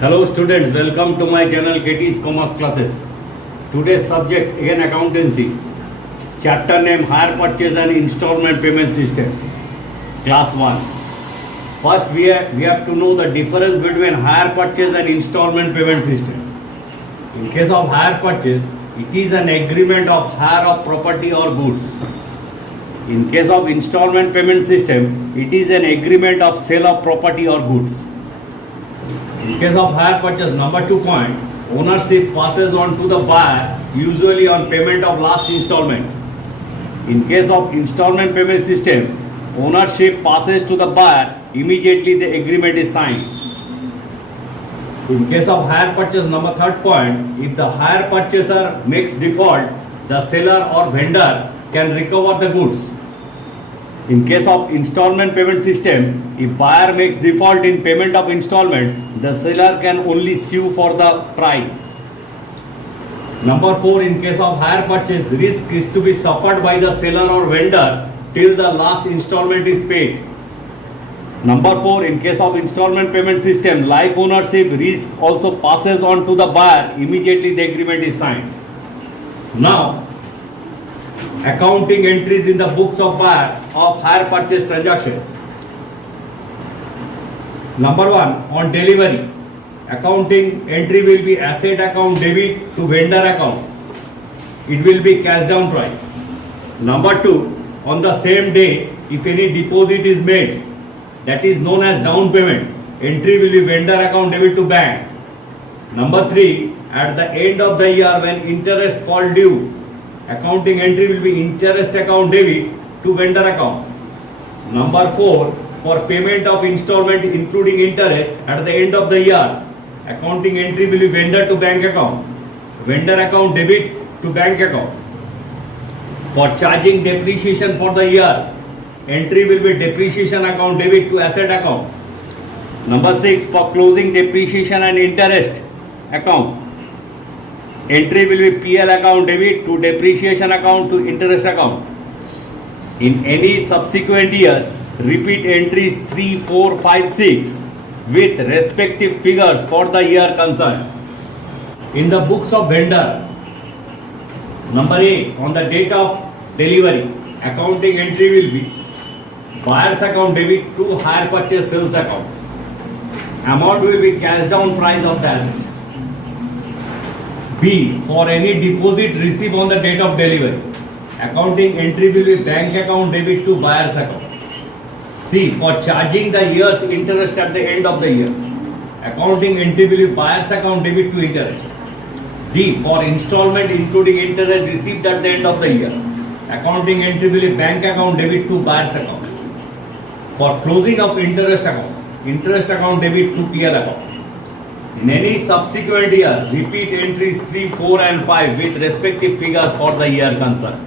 Hello students, welcome to my channel KT's Commerce Classes. Today's subject again accountancy. Chapter name Hire Purchase and Installment Payment System. Class 1. First we have to know the difference between hire purchase and installment payment system. In case of hire purchase, it is an agreement of hire of property or goods. In case of installment payment system, it is an agreement of sale of property or goods. In case of hire purchase, number 2 point, ownership passes on to the buyer usually on payment of last installment. In case of installment payment system, ownership passes to the buyer immediately the agreement is signed. In case of hire purchase, number 3rd point, if the hire purchaser makes default, the seller or vendor can recover the goods. In case of installment payment system, if buyer makes default in payment of installment, the seller can only sue for the price. Number 4, in case of hire purchase, risk is to be suffered by the seller or vendor till the last installment is paid. Number 4, in case of installment payment system, life ownership risk also passes on to the buyer immediately the agreement is signed. Now, accounting entries in the books of buyer of hire purchase transaction. Number 1, on delivery, accounting entry will be asset account debit to vendor account. It will be cash down price. Number 2, on the same day, if any deposit is made, that is known as down payment, entry will be vendor account debit to bank. Number 3, at the end of the year when interest fall due, accounting entry will be interest account debit to vendor account. Number 4, for payment of installment including interest at the end of the year, accounting entry will be vendor to bank account, vendor account debit to bank account. For charging depreciation for the year, entry will be depreciation account debit to asset account. Number 6, for closing depreciation and interest account, entry will be PL account debit to depreciation account to interest account. In any subsequent years, repeat entries 3, 4, 5, 6 with respective figures for the year concerned. In the books of vendor, number 8, on the date of delivery, accounting entry will be buyer's account debit to hire purchase sales account. Amount will be cash down price of the asset. B, for any deposit received on the date of delivery, accounting entry will be bank account debit to buyer's account. C, for charging the year's interest at the end of the year, accounting entry will be buyer's account debit to interest. D, for installment including interest received at the end of the year, accounting entry will be bank account debit to buyer's account. For closing of interest account debit to PL account. In any subsequent year, repeat entries 3, 4 and 5 with respective figures for the year concerned.